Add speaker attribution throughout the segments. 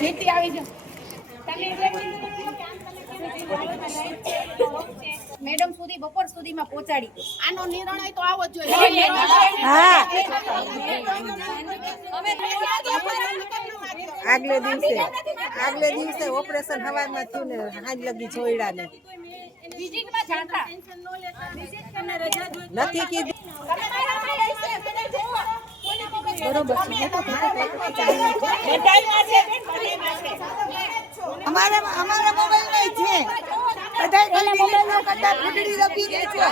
Speaker 1: નીતિ આવી જાઓ મેડમ સુધી બપોર સુધીમાં પહોંચાડી. દો. આનો નિર્ણય તો આવો જ જોઈએ.
Speaker 2: આગલે દિવસે. આગલે દિવસે ઓપરેશન હવારમાં થયું ને આજ લગી જોઈડા ને નથી કીધું. બરોબર. અમારે અમારે મોબાઈલ નહીં છે. બધા મોબાઈલ નો કરતા ફૂટડી રખી દે છે.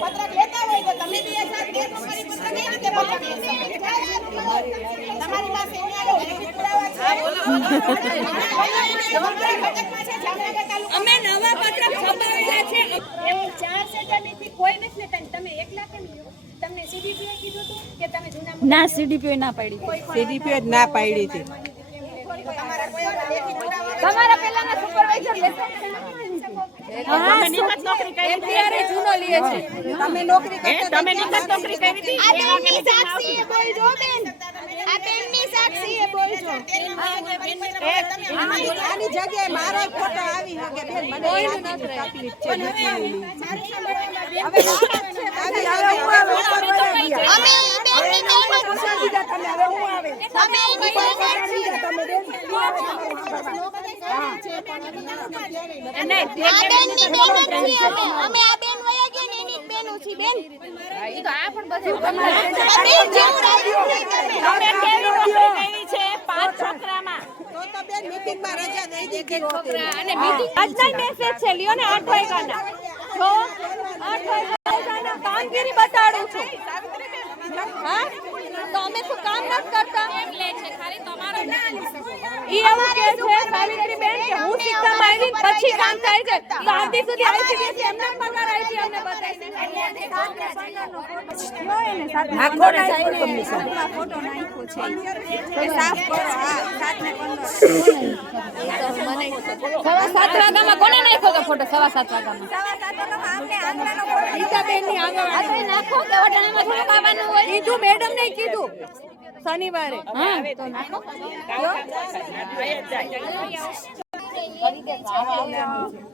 Speaker 1: પત્રક
Speaker 3: અમે નવા પત્રક છપાવેલા છે.
Speaker 4: ચાર સેટરમાંથી કોઈ નથી લેતા તમે એકલા કેમ લ્યો? તમને સીડીપીએ કીધું હતું કે તમે જૂના
Speaker 3: ના સીડીપીઓ ના પાડી.
Speaker 2: સીડીપી જ ના પાડી હતી.
Speaker 1: તમારા કોઈ લેખિત પુરાવા
Speaker 4: તમારા પહેલાના સુપરવાઇઝર લેતા
Speaker 3: એમટીઆર જૂનો લે છે
Speaker 2: તમે નોકરી
Speaker 3: તમે નોકરી કરી હતી?
Speaker 4: આ બેનની સાક્ષી એ બોલજો બેન. આ બેનની સાક્ષી એ બોલજો
Speaker 2: આની જગ્યાએ મારો ફોટો આવી શકે. બેન મને તકલીફ છે. હવે આવી હવે હું આવે ઉપર વયા ગયા.
Speaker 4: અમે બેનની બેન જ
Speaker 2: પસંદ દીધા તમે હવે હું આવે
Speaker 4: અમે એની બેન જ છીએ.
Speaker 2: તમે બેન
Speaker 3: અને
Speaker 4: આ બેનની બેન જ છીએ અમે અમે આ બેન વયા ગયા ને એની જ બેનો છીએ બેન
Speaker 3: ઈ તો આ પણ બધું
Speaker 4: આ બેન જેવું રાખ્યું નહીં તમે.
Speaker 3: તમે કેવી નોકરી કરી છે પાંચ છોકરામાં
Speaker 2: તો તો બેન મીટિંગમાં રજા દઈ દીધી હોતી.
Speaker 3: અને મીટિંગ આજના મેસેજ છે. લ્યો ને આઠ વાગ્યાના. જો આઠ વાગ્યાના કામગીરી બતાડું છું. હા? તો અમે શું કામ નથી કરતા. ઈ એવું કે છે સાવિત્રી એવું કે હું આવી પછી કામ થાય છે. તો સુધી છે એમને પગાર આપી અમને
Speaker 2: આખો નાખ્યો કમિશન.
Speaker 3: સવા સાત વાગ્યામાં કોને નાખ્યો તો ફોટો? સવા સાત વાગ્યામાં. ગીતાબેન આગળ નાખો કે વટાણામાં થોડુંક આવવાનું હોય? કીધું મેડમ ને કીધું. શનિવારે. હા. તો નાખો.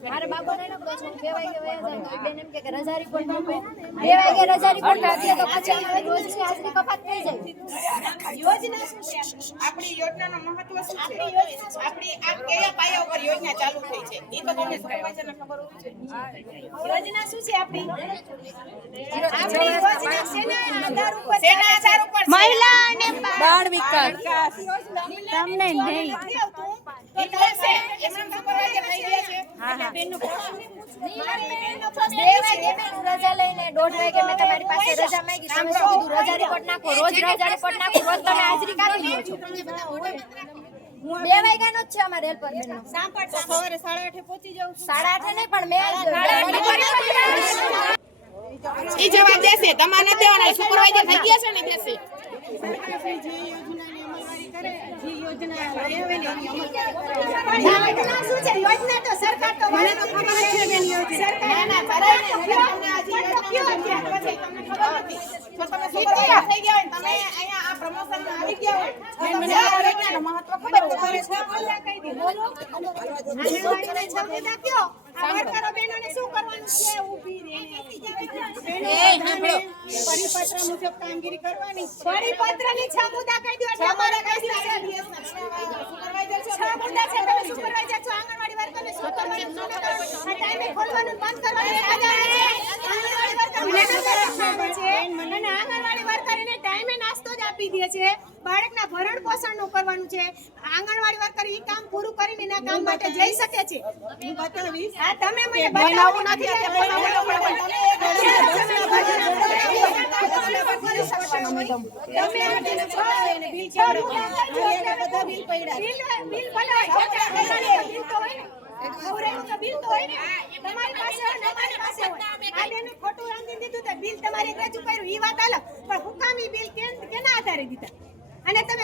Speaker 4: મારા બાબાને એનો બે વાગે વયા જાય બેન એમ કે રજા રિપોર્ટ આપે બે વાગે રજા રિપોર્ટ આપીએ તો પછી અમારે રોજની હાજરી કપાત થઈ જાય
Speaker 1: યોજના શું છે? આપણી યોજનાનું મહત્વ શું છે? આપણી આ કયા પાયા ઉપર યોજના ચાલુ થઈ છે? એ તો તમને સુપરવાઇઝરને ખબર હોવી જોઈએ. યોજના શું છે આપણી? આપણી યોજના શેના આધાર ઉપર શેના આધાર ઉપર
Speaker 4: મહિલા અને
Speaker 3: બાળ વિકાસ.
Speaker 1: તમને નહીં.
Speaker 4: રજા લઈને દોઢ વાગે મેં તમારી પાસે રજા માંગી. તમે શું કીધું? રજા રિપોર્ટ નાખો? રોજ રજા રિપોર્ટ નાખો? રોજ તમે હાજરી કાઢી. લો છો બે વાગ્યાનો જ છે અમારે હેલ્પર બેનનો.
Speaker 1: સાંભળ તો સવારે સાડા આઠે પહોંચી જાઉં છું.
Speaker 4: નહીં પણ મેં
Speaker 1: ઈ જવાબ દેશે. તમારે દેવાના. સુપરવાઇઝર થઈ ગયા છે ને દેશે
Speaker 4: યોજના શું છે યોજના તો સરકાર તો મને તો ખબર છે બેન યોજના
Speaker 1: ના ના ને હવે તમને હજી કયો અત્યાર તમને ખબર નથી જો તમે સુપરવાઇઝર થઈ ગયા હોય તમે અહીંયા આ પ્રમોશનમાં આવી ગયા હોય તો તમને આ મહત્વ ખબર હોય
Speaker 4: આંગણવાડીને છોકરીને કયો આ વર્કરો બહેનોને શું કરવાનું છે ઊભી રહીને
Speaker 1: પરિપત્ર મુજબ કામગીરી કરવાની
Speaker 4: પરિપત્રની છ મુદ્દા કહી દો, એટલે અમારે કહી દો
Speaker 1: સુપરવાઇઝર
Speaker 4: છ મુદ્દા છે તમે સુપરવાઇઝર છો આંગણવાડી વર્કરને શું કરવાનું શું ન કરવાનું આ ટાઈમે ખોલવાનું બંધ કરવાનું સજા છે આંગણવાડી વર્કરને છે અને આંગણવાડી વર્કર એને ટાઈમે નાસ્તો જ આપી દે છે બાળકના ભરણ કરવાનું છે આંગણવાડી વર્કર એ કામ પૂરું કરીને એના કામ માટે જઈ શકે છે હું બતાવીશ હા તમે મને બતાવો નથી કે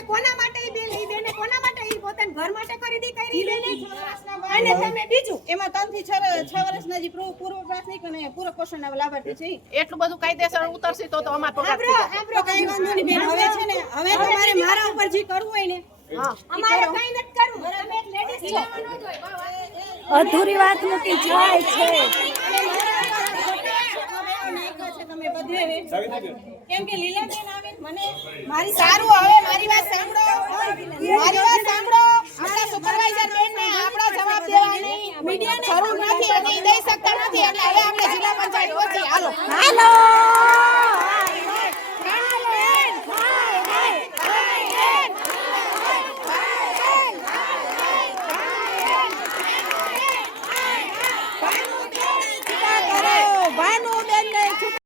Speaker 4: બોલાવો અને તમે કોના તમે ઘર માટે ખરીદી કરી? બેને અને તમે બીજું?
Speaker 2: એમાં ત્રણથી છ છ વર્ષના જે પૂર્વ પૂર્વ પ્રાથમિક અને પૂર્વ પોષણના લાભાર્થી છે
Speaker 1: એટલું બધું કાયદેસર ઉતરશે તો તો અમાર પગાર
Speaker 4: આબરો આબરો
Speaker 2: વાંધો નહીં બેન. હવે છે ને હવે તમારે મારા ઉપર જે કરવું હોય ને
Speaker 4: અમારે કઈ નથી કરવું. તમે એક લેડીઝ છો.
Speaker 3: અધૂરી વાત મૂકી જાય છે.
Speaker 2: કેમ કે લીલાબેન આવે મને મારી
Speaker 1: સારું હવે મારી વાત સાંભળો. મારી વાત સાંભળો. આપણા સુપરવાઇઝર બેન ને આપણા જવાબ દેવાની મીડિયાને જરૂર નથી અને દઈ શકતા નથી. એટલે હવે આપણે જિલ્લા પંચાયત પહોંચી હાલો.
Speaker 3: હાલો.